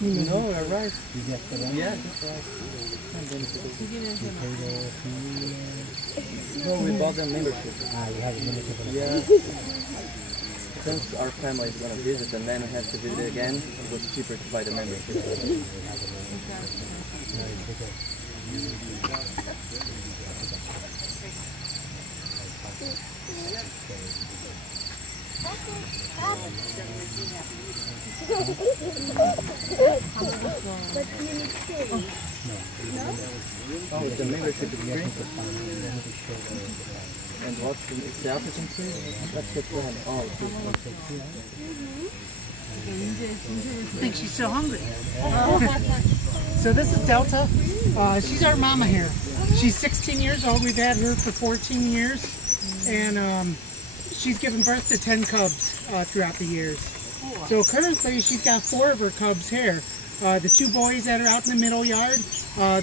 You know, right? Yeah. No, we bought them membership. You have a membership. Yeah. Since our family is going to visit and then we have to visit again, it was cheaper to buy the membership. Oh, the membership is free? And what's the African tree? That's the plan. Oh, I think she's still hungry. So this is Delta. She's our mama here. She's 16 years old. We've had her for 14 years. And she's given birth to 10 cubs throughout the years. So currently she's got 4 of her cubs here. The 2 boys that are out in the middle yard,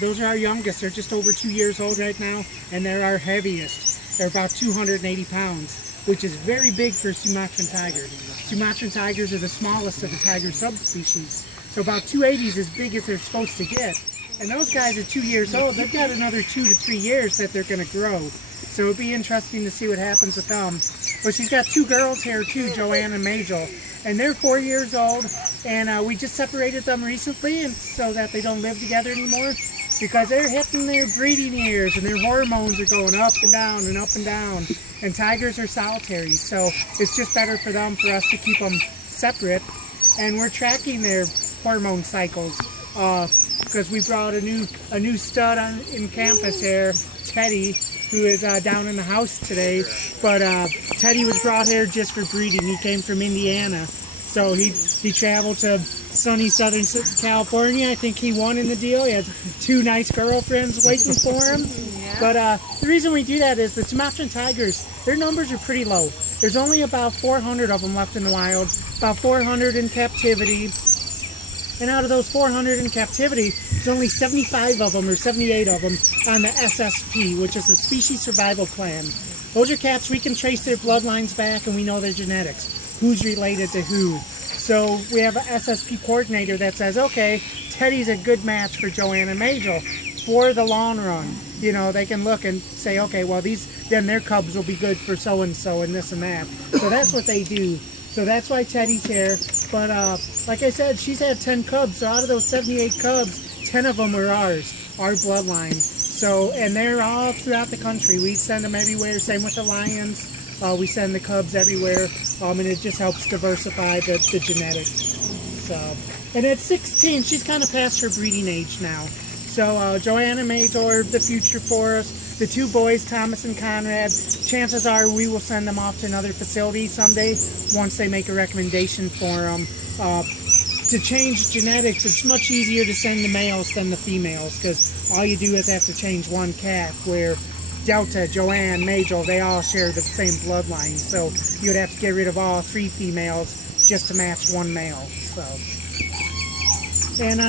those are our youngest. They're just over 2 years old right now, and they're our heaviest. They're about 280 pounds, which is very big for Sumatran tiger. Sumatran tigers are the smallest of the tiger subspecies. So about 280 is as big as they're supposed to get. And those guys are 2 years old. They've got another 2 to 3 years that they're going to grow. So it'll be interesting to see what happens with them. But she's got 2 girls here too, Joanne and Majel. And they're 4 years old. And we just separated them recently and so that they don't live together anymore. Because they're hitting their breeding years and their hormones are going up and down and up and down. And tigers are solitary, so it's just better for them, for us to keep them separate. And we're tracking their hormone cycles because we brought a new stud in campus here, Teddy, who is down in the house today. But Teddy was brought here just for breeding. He came from Indiana, so he traveled to sunny Southern California. I think he won in the deal. He has 2 nice girlfriends waiting for him. Yeah. But the reason we do that is the Sumatran tigers, their numbers are pretty low. There's only about 400 of them left in the wild, about 400 in captivity. And out of those 400 in captivity, there's only 75 of them or 78 of them on the SSP, which is the Species Survival Plan. Those are cats we can trace their bloodlines back and we know their genetics, who's related to who. So we have an SSP coordinator that says, okay, Teddy's a good match for Joanne and Majel for the long run. You know, they can look and say, okay, well, then their cubs will be good for so-and-so and this and that. So that's what they do. So that's why Teddy's here. But like I said, she's had 10 cubs. So out of those 78 cubs, 10 of them are ours, our bloodline. So, and they're all throughout the country. We send them everywhere. Same with the lions. We send the cubs everywhere, and it just helps diversify the genetics. So, and at 16, she's kind of past her breeding age now. So Joanne and Majel are the future for us. The 2 boys, Thomas and Conrad, chances are we will send them off to another facility someday once they make a recommendation for them. To change genetics, it's much easier to send the males than the females because all you do is have to change one cat, where Delta, Joanne, Majel, they all share the same bloodline. So you would have to get rid of all 3 females just to match 1 male. So, and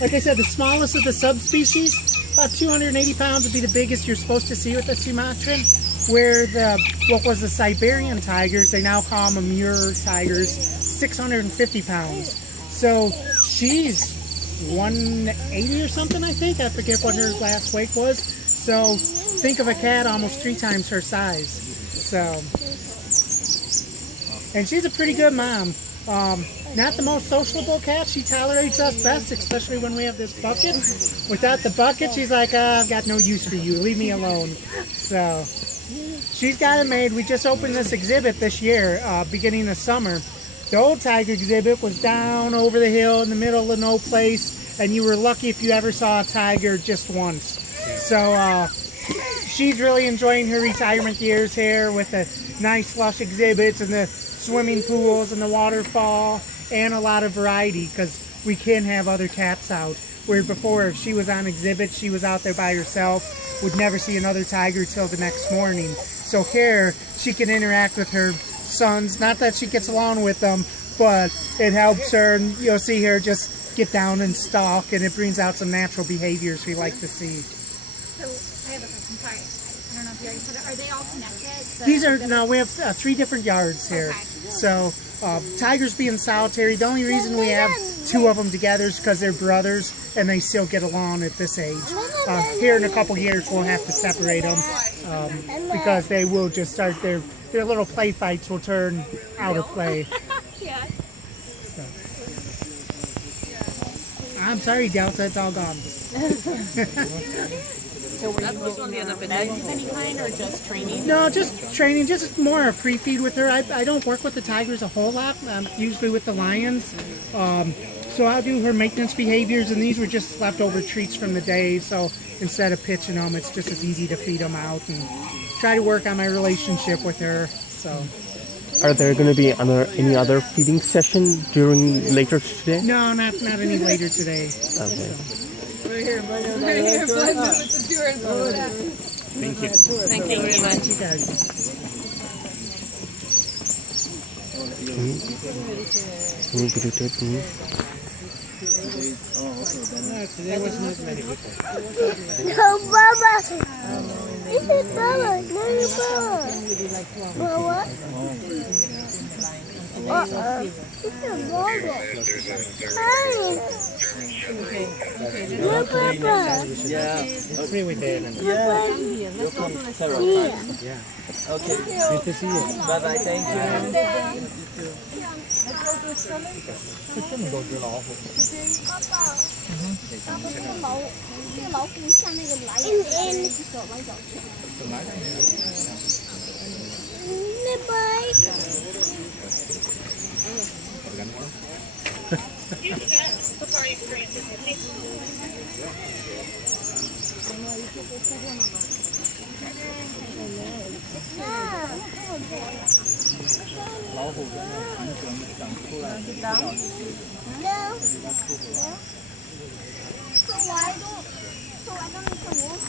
like I said, the smallest of the subspecies, about 280 pounds would be the biggest you're supposed to see with the Sumatran. Where what was the Siberian tigers, they now call them Amur tigers, 650 pounds. So she's 180 or something, I think. I forget what her last weight was. So think of a cat almost 3 times her size. So, and she's a pretty good mom. Not the most sociable cat. She tolerates us best, especially when we have this bucket. Without the bucket, she's like, I've got no use for you. Leave me alone. So she's got it made. We just opened this exhibit this year, beginning of summer. The old tiger exhibit was down over the hill in the middle of no place, and you were lucky if you ever saw a tiger just once. So she's really enjoying her retirement years here with the nice lush exhibits and the swimming pools and the waterfall and a lot of variety, because we can have other cats out. Where before, if she was on exhibit, she was out there by herself, would never see another tiger till the next morning. So here, she can interact with her sons. Not that she gets along with them, but it helps her. And you'll see her just get down and stalk, and it brings out some natural behaviors we like to see. So I have a question. Sorry, I don't know if you already said it. Are they all connected? These are, no, we have 3 different yards here. Okay. So tigers being solitary, the only reason we have 2 of them together is because they're brothers and they still get along at this age. Here in a couple years we'll have to separate them because they will just start, their little play fights will turn out of play. Yeah. I'm sorry, Delta, it's all gone. So were you looking at meds of any kind or just training? No, just training, just more a pre-feed with her. I don't work with the tigers a whole lot. I'm usually with the lions. So I'll do her maintenance behaviors, and these were just leftover treats from the day. So instead of pitching them, it's just as easy to feed them out and try to work on my relationship with her. So. Are there going to be any other feeding session during later today? No, not any later today. Okay. Thank you very much. Thank you guys. Today wasn't as many people. No, Baba. This is Baba. No, Baba. Baba. This is Baba. Hi. No, Baba. Yeah. It's really bad. You'll come several times. Yeah. Okay. Good to see you. Bye bye. Thank you. 这个老虎像那个来走来走去。拜拜。老虎真的很喜欢长出来。So why don't we walk